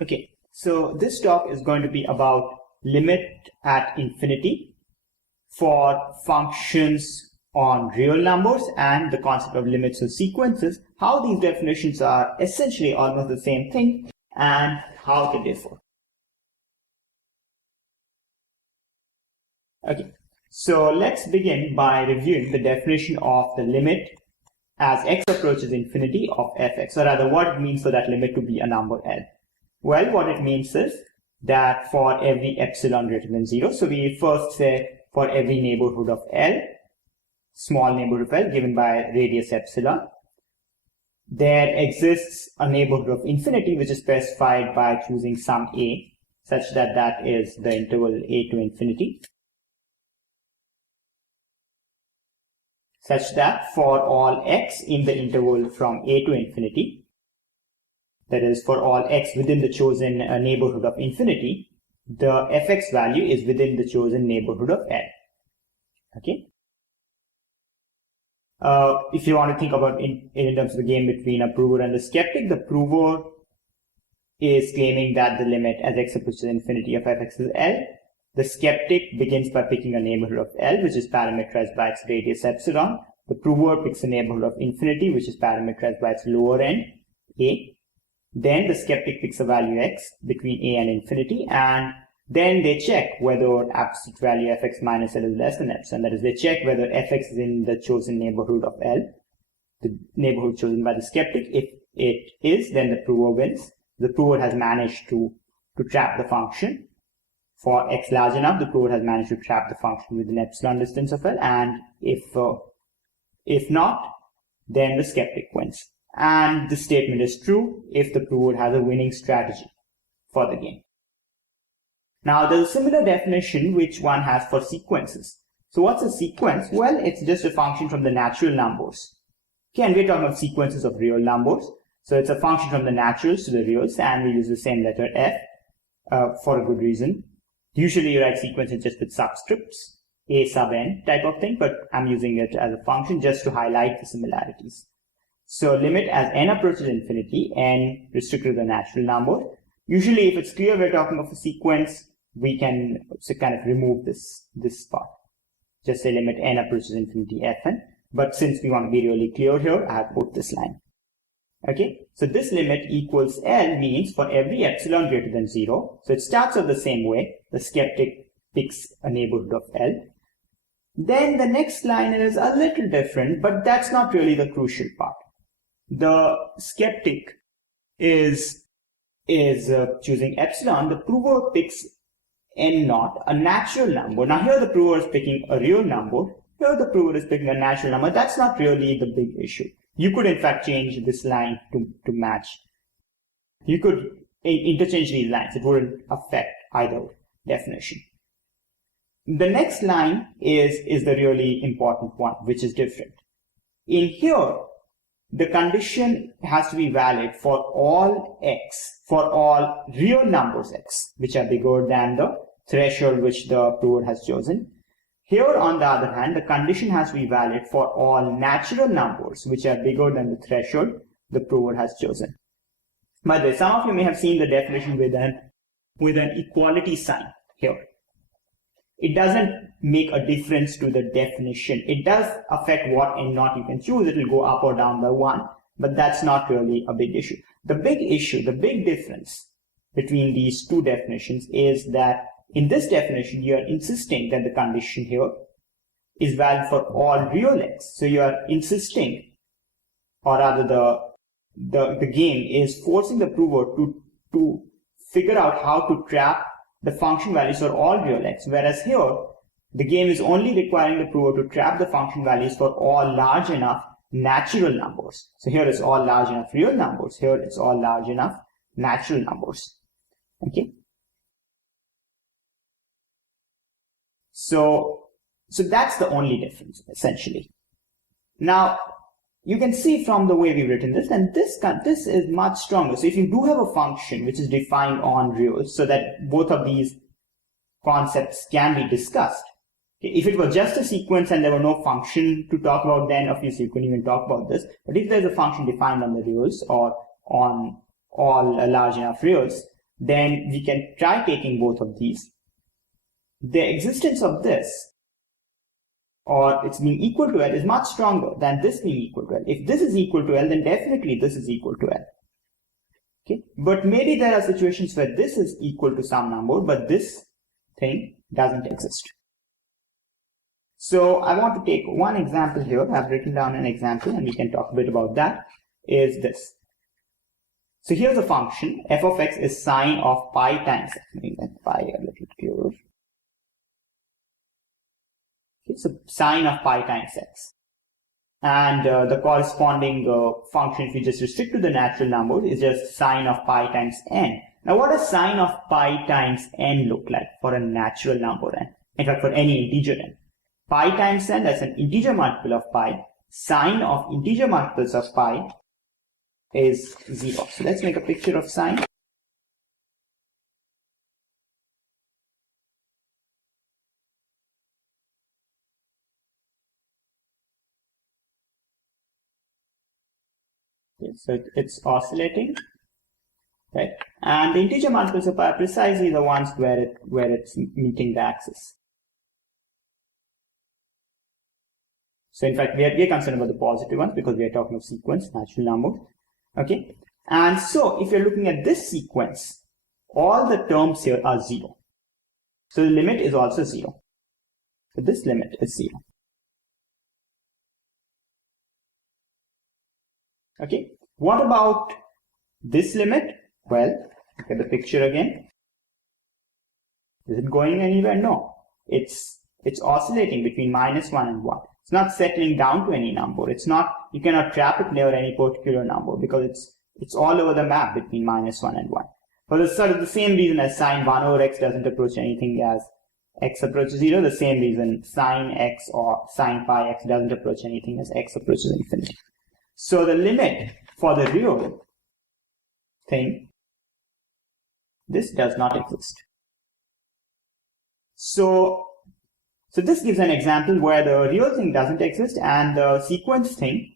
Okay, so this talk is going to be about limit at infinity for functions on real numbers and the concept of limits of sequences, how these definitions are essentially almost the same thing and how they differ. Okay, so let's begin by reviewing the definition of the limit as x approaches infinity of fx, or rather what it means for that limit to be a number L. Well, what it means is that for every epsilon greater than 0, so we first say for every neighborhood of L, small neighborhood of L given by radius epsilon, there exists a neighborhood of infinity which is specified by choosing some a, such that that is the interval a to infinity, such that for all x in the interval from a to infinity, that is for all x within the chosen neighborhood of infinity, the fx value is within the chosen neighborhood of L. Okay. If you want to think about in terms of the game between a prover and the skeptic, the prover is claiming that the limit as x approaches infinity of fx is L. The skeptic begins by picking a neighborhood of L, which is parameterized by its radius epsilon. The prover picks a neighborhood of infinity, which is parameterized by its lower end, a. Then the skeptic picks a value x between a and infinity, and then they check whether absolute value fx minus L is less than epsilon. That is, they check whether fx is in the chosen neighborhood of L, the neighborhood chosen by the skeptic. If it is, then the prover wins. The prover has managed to trap the function. For x large enough, the prover has managed to trap the function within epsilon distance of L, and if not, then the skeptic wins. And this statement is true if the prover has a winning strategy for the game. Now, there's a similar definition which one has for sequences. So what's a sequence? Well, it's just a function from the natural numbers. Okay, and we're talking about sequences of real numbers. So it's a function from the naturals to the reals, and we use the same letter f for a good reason. Usually you write sequences just with subscripts, a sub n type of thing, but I'm using it as a function just to highlight the similarities. So limit as n approaches infinity, n restricted to the natural number. Usually if it's clear we're talking of a sequence, we can kind of remove this part. Just say limit n approaches infinity fn. But since we want to be really clear here, I have put this line. Okay, so this limit equals L means for every epsilon greater than 0. So it starts out the same way. The skeptic picks a neighborhood of L. Then the next line is a little different, but that's not really the crucial part. The skeptic is choosing epsilon. The prover picks n naught, a natural number. Now here the prover is picking a real number. Here the prover is picking a natural number. That's not really the big issue. You could in fact change this line to match. You could interchange these lines. It wouldn't affect either definition. The next line is the really important one, which is different. In here, the condition has to be valid for all x, for all real numbers x, which are bigger than the threshold which the prover has chosen. Here, on the other hand, the condition has to be valid for all natural numbers which are bigger than the threshold the prover has chosen. By the way, some of you may have seen the definition with an equality sign here. It doesn't make a difference to the definition. It does affect what n naught you can choose. It will go up or down by 1, but that's not really a big issue. The big issue, the big difference between these two definitions is that in this definition, you are insisting that the condition here is valid for all real x. So you are insisting, or rather the game is forcing the prover to figure out how to trap the function values for all real x, whereas here the game is only requiring the prover to trap the function values for all large enough natural numbers. So here it's all large enough real numbers. Here it's all large enough natural numbers. Okay. So that's the only difference essentially. Now you can see from the way we've written this, and this is much stronger. So if you do have a function which is defined on reals, so that both of these concepts can be discussed. If it was just a sequence and there were no function to talk about, then obviously you couldn't even talk about this. But if there's a function defined on the reals or on all large enough reals, then we can try taking both of these. The existence of this, or it's being equal to L, is much stronger than this being equal to L. If this is equal to L, then definitely this is equal to L. Okay, but maybe there are situations where this is equal to some number, but this thing doesn't exist. So I want to take one example here. I've written down an example and we can talk a bit about that, is this. So here's a function, f of x is sine of pi times x. Make that pi a little clearer. Okay, so sine of pi times x. And the corresponding function, if you just restrict to the natural numbers, is just sine of pi times n. Now what does sine of pi times n look like for a natural number n? In fact, for any integer n. Pi times n, that's an integer multiple of pi. Sine of integer multiples of pi is 0. So let's make a picture of sine. Okay, so it's oscillating, right? And the integer multiples of pi are precisely the ones where it's meeting the axis. So in fact, we are concerned about the positive ones because we are talking of sequence, natural numbers. Okay, and so if you're looking at this sequence, all the terms here are 0. So the limit is also 0. So this limit is 0. Okay, what about this limit? Well, look at the picture again. Is it going anywhere? No. It's oscillating between -1 and 1. It's not settling down to any number. It's not, you cannot trap it near any particular number because it's all over the map between -1 and 1. For the sort of the same reason as sine 1 over x doesn't approach anything as x approaches 0, the same reason sine x or sine pi x doesn't approach anything as x approaches infinity. So the limit for the real thing, this does not exist. So this gives an example where the real thing doesn't exist and the sequence thing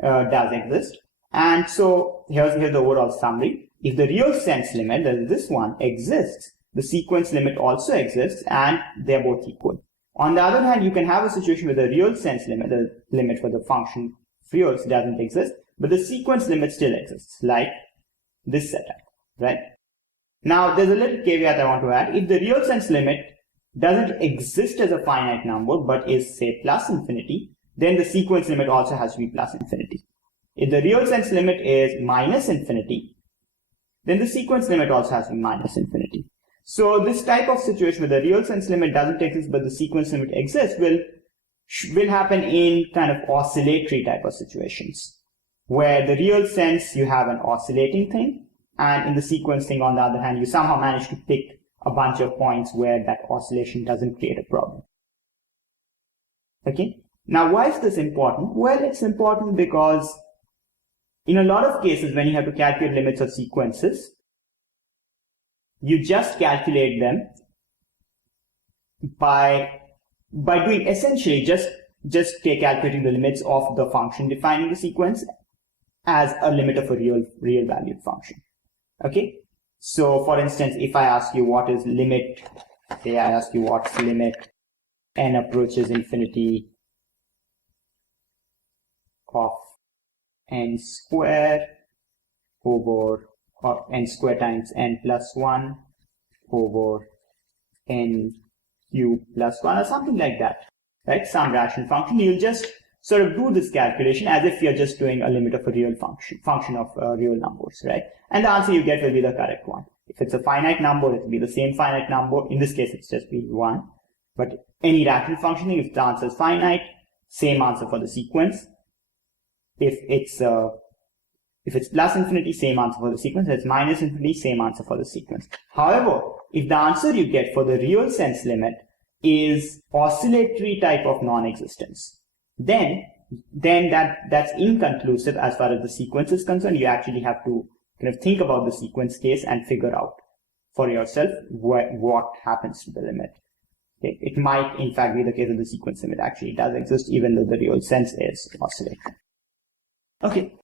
does exist. And so here's the overall summary. If the real sense limit, that is this one, exists, the sequence limit also exists and they're both equal. On the other hand, you can have a situation where the real sense limit, the limit for the function reals, doesn't exist, but the sequence limit still exists, like this setup, right? Now there's a little caveat I want to add. If the real sense limit doesn't exist as a finite number but is, say, plus infinity, then the sequence limit also has to be plus infinity. If the real sense limit is minus infinity, then the sequence limit also has to be minus infinity. So this type of situation where the real sense limit doesn't exist but the sequence limit exists will happen in kind of oscillatory type of situations, where the real sense you have an oscillating thing, and in the sequence thing, on the other hand, you somehow manage to pick a bunch of points where that oscillation doesn't create a problem. Okay, now why is this important? Well, it's important because in a lot of cases when you have to calculate limits of sequences, you just calculate them by doing essentially just calculating the limits of the function defining the sequence as a limit of a real valued function. Okay, so for instance, if I ask you what is limit, say I ask you what's limit n approaches infinity of n square over, or n square times n plus 1 over n cube plus 1 or something like that, right? Some rational function. You'll just sort of do this calculation as if you're just doing a limit of a real function of real numbers, right? And the answer you get will be the correct one. If it's a finite number, it will be the same finite number. In this case, it's just be 1. But any rational function, if the answer is finite, same answer for the sequence. If it's plus infinity, same answer for the sequence. If it's minus infinity, same answer for the sequence. However, if the answer you get for the real sense limit is oscillatory type of non-existence, then that's inconclusive as far as the sequence is concerned. You actually have to kind of think about the sequence case and figure out for yourself what happens to the limit. Okay? It might in fact be the case that the sequence limit actually does exist even though the real sense is oscillating. Okay,